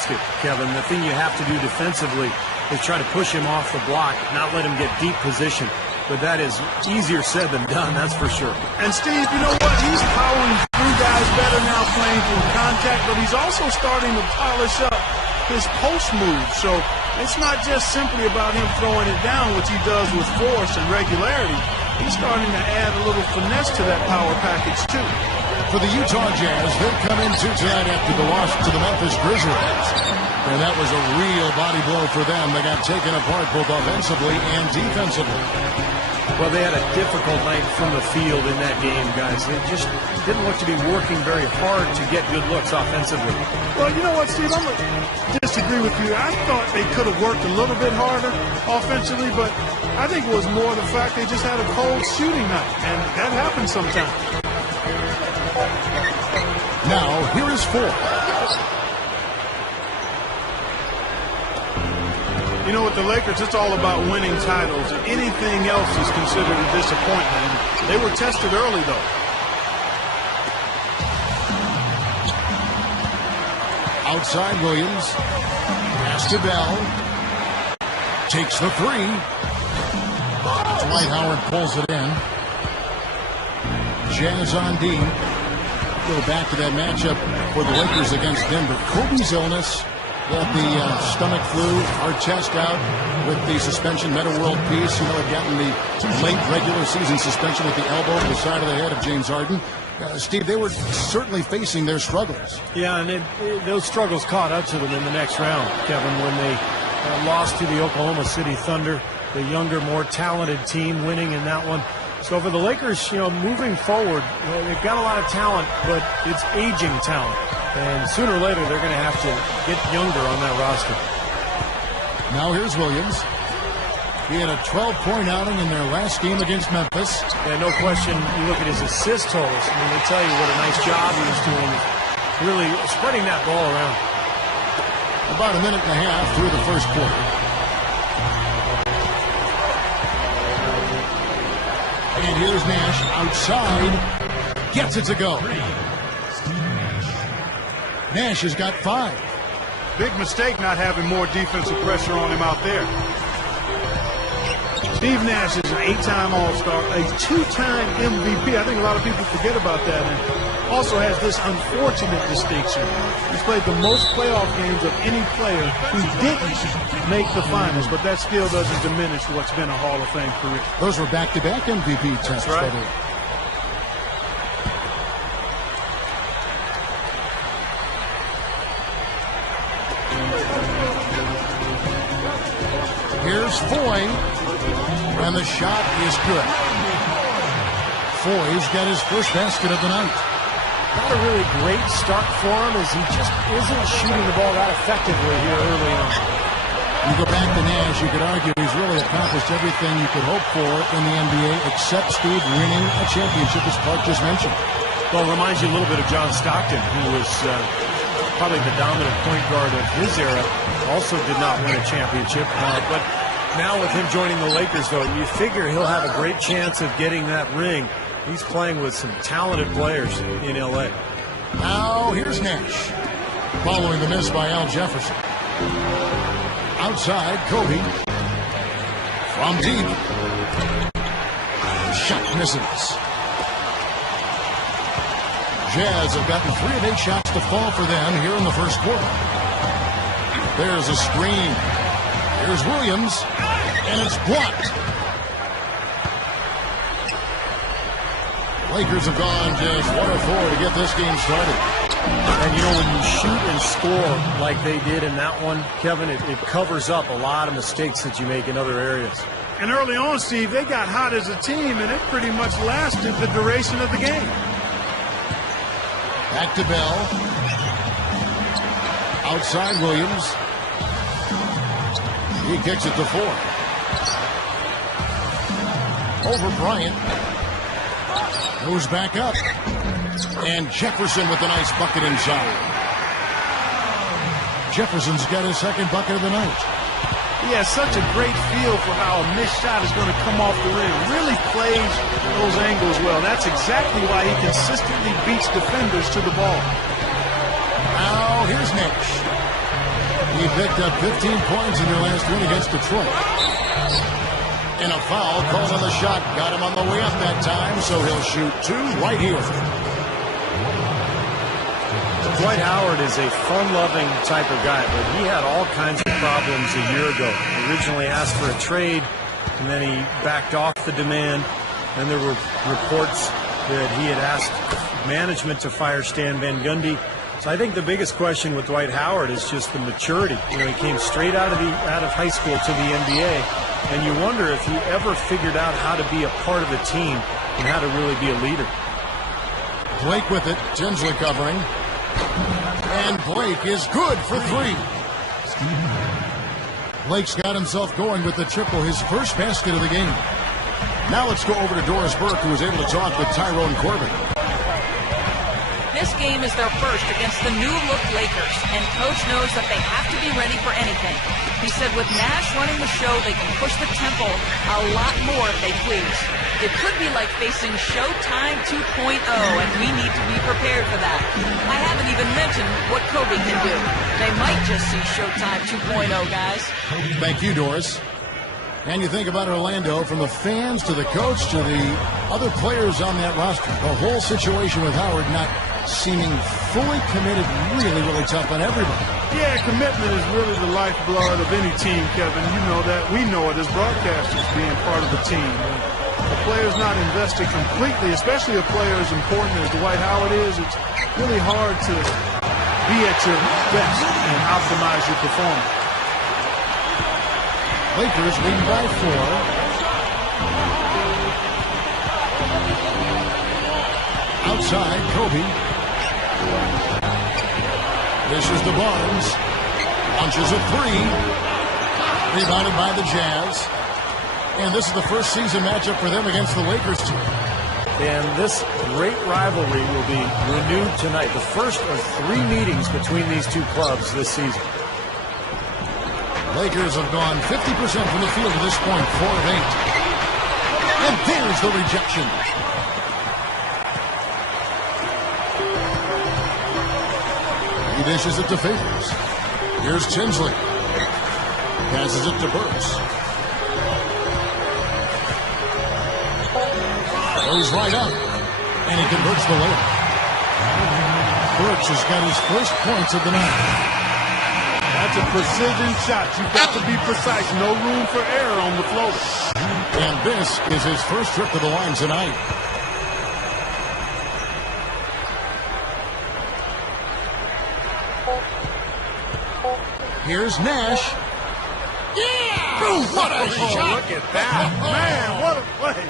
basket, Kevin. The thing you have to do defensively is try to push him off the block, not let him get deep position. But that is easier said than done, that's for sure. And, Steve, you know what? He's powering through guys better now playing through contact, but he's also starting to polish up his post move. So it's not just simply about him throwing it down, which he does with force and regularity. He's starting to add a little finesse to that power package, too. For the Utah Jazz, they come into tonight after the loss to the Memphis Grizzlies. And that was a real body blow for them. They got taken apart both offensively and defensively. Well, they had a difficult night from the field in that game, guys. They just didn't look to be working very hard to get good looks offensively. Well, you know what, Steve? I'm going to disagree with you. I thought they could have worked a little bit harder offensively, but I think it was more the fact they just had a cold shooting night, and that happens sometimes. Now, here is 4. You know, with the Lakers, it's all about winning titles. Anything else is considered a disappointment. They were tested early, though. Outside Williams. Pass to Bell. Takes the 3. Dwight Howard pulls it in. Jazz on D. Go back to that matchup for the Lakers against Denver. Kobe's illness. Got the stomach flu, hard chest out with the suspension, Meta World Peace. You know, had gotten the late regular season suspension with the elbow to the side of the head of James Harden. Steve, they were certainly facing their struggles. Yeah, and those struggles caught up to them in the next round, Kevin, when they lost to the Oklahoma City Thunder, the younger, more talented team winning in that one. So for the Lakers, you know, moving forward, they've got a lot of talent, but it's aging talent. And sooner or later, they're going to have to get younger on that roster. Now here's Williams. He had a 12-point outing in their last game against Memphis. Yeah, no question. You look at his assist totals. I mean, they tell you what a nice job he was doing, really spreading that ball around. About a minute and a half through the first quarter. And here's Nash outside. Gets it to go. Nash has got 5. Big mistake not having more defensive pressure on him out there. Steve Nash is an 8-time All-Star, a 2-time MVP. I think a lot of people forget about that. And also has this unfortunate distinction. He's played the most playoff games of any player who didn't make the finals, but that still doesn't diminish what's been a Hall of Fame career. Those were back-to-back MVP tests. That's right. Here's Foy, and the shot is good. Foy's got his first basket of the night. Not a really great start for him as he just isn't shooting the ball that effectively here early on. You go back to Nash, you could argue he's really accomplished everything you could hope for in the NBA except, Steve, winning a championship, as Clark just mentioned. Well, it reminds you a little bit of John Stockton, who was probably the dominant point guard of his era. Also did not win a championship, but now with him joining the Lakers, though, you figure he'll have a great chance of getting that ring. He's playing with some talented players in L.A. Now here's Nash, following the miss by Al Jefferson. Outside, Kobe. From deep. Shot misses. Jazz have gotten 3 of 8 shots to fall for them here in the first quarter. There's a screen. Here's Williams, and it's blocked. Lakers have gone just 1 of 4 to get this game started. And, you know, when you shoot and score like they did in that one, Kevin, it covers up a lot of mistakes that you make in other areas. And early on, Steve, they got hot as a team, and it pretty much lasted the duration of the game. Back to Bell. Outside Williams. He kicks it to 4. Over Bryant. Goes back up. And Jefferson with a nice bucket inside. Jefferson's got his second bucket of the night. He has such a great feel for how a missed shot is going to come off the rim. Really plays those angles well. That's exactly why he consistently beats defenders to the ball. Now here's Nash. He picked up 15 points in their last win against Detroit. And a foul called on the shot. Got him on the way up that time, so he'll shoot 2 right here. Dwight Howard is a fun-loving type of guy, but he had all kinds of problems a year ago. Originally asked for a trade, and then he backed off the demand. And there were reports that he had asked management to fire Stan Van Gundy. So I think the biggest question with Dwight Howard is just the maturity. You know, he came straight out of high school to the NBA, and you wonder if he ever figured out how to be a part of the team and how to really be a leader. Blake with it, Tinsley covering. And Blake is good for 3. Blake's got himself going with the triple, his first basket of the game. Now let's go over to Doris Burke, who was able to talk with Tyrone Corbin. This game is their first against the new-look Lakers, and Coach knows that they have to be ready for anything. He said with Nash running the show, they can push the tempo a lot more if they please. It could be like facing Showtime 2.0, and we need to be prepared for that. I haven't even mentioned what Kobe can do. They might just see Showtime 2.0, guys. Thank you, Doris. And you think about Orlando, from the fans to the coach to the other players on that roster. The whole situation with Howard not seeming fully committed, really, really tough on everybody. Yeah, commitment is really the lifeblood of any team, Kevin. You know that. We know it as broadcasters, being part of the team. And the player's not invested completely, especially a player as important as Dwight Howard is. It's really hard to be at your best and optimize your performance. Lakers lead by 4. Outside, Kobe. Dishes to Barnes. Launches a 3. Rebounded by the Jazz. And this is the first season matchup for them against the Lakers team. And this great rivalry will be renewed tonight. The first of 3 meetings between these two clubs this season. Lakers have gone 50% from the field to this point, 4 of 8. And there's the rejection. He dishes it to Favors. Here's Tinsley. Passes it to Burks. Goes right up. And he converts the layup. Burks has got his first points of the night. That's a precision shot. You've got to be precise. No room for error on the floater. And this is his first trip to the line tonight. Here's Nash. Yeah! What a shot! Look at that. Man, what a play.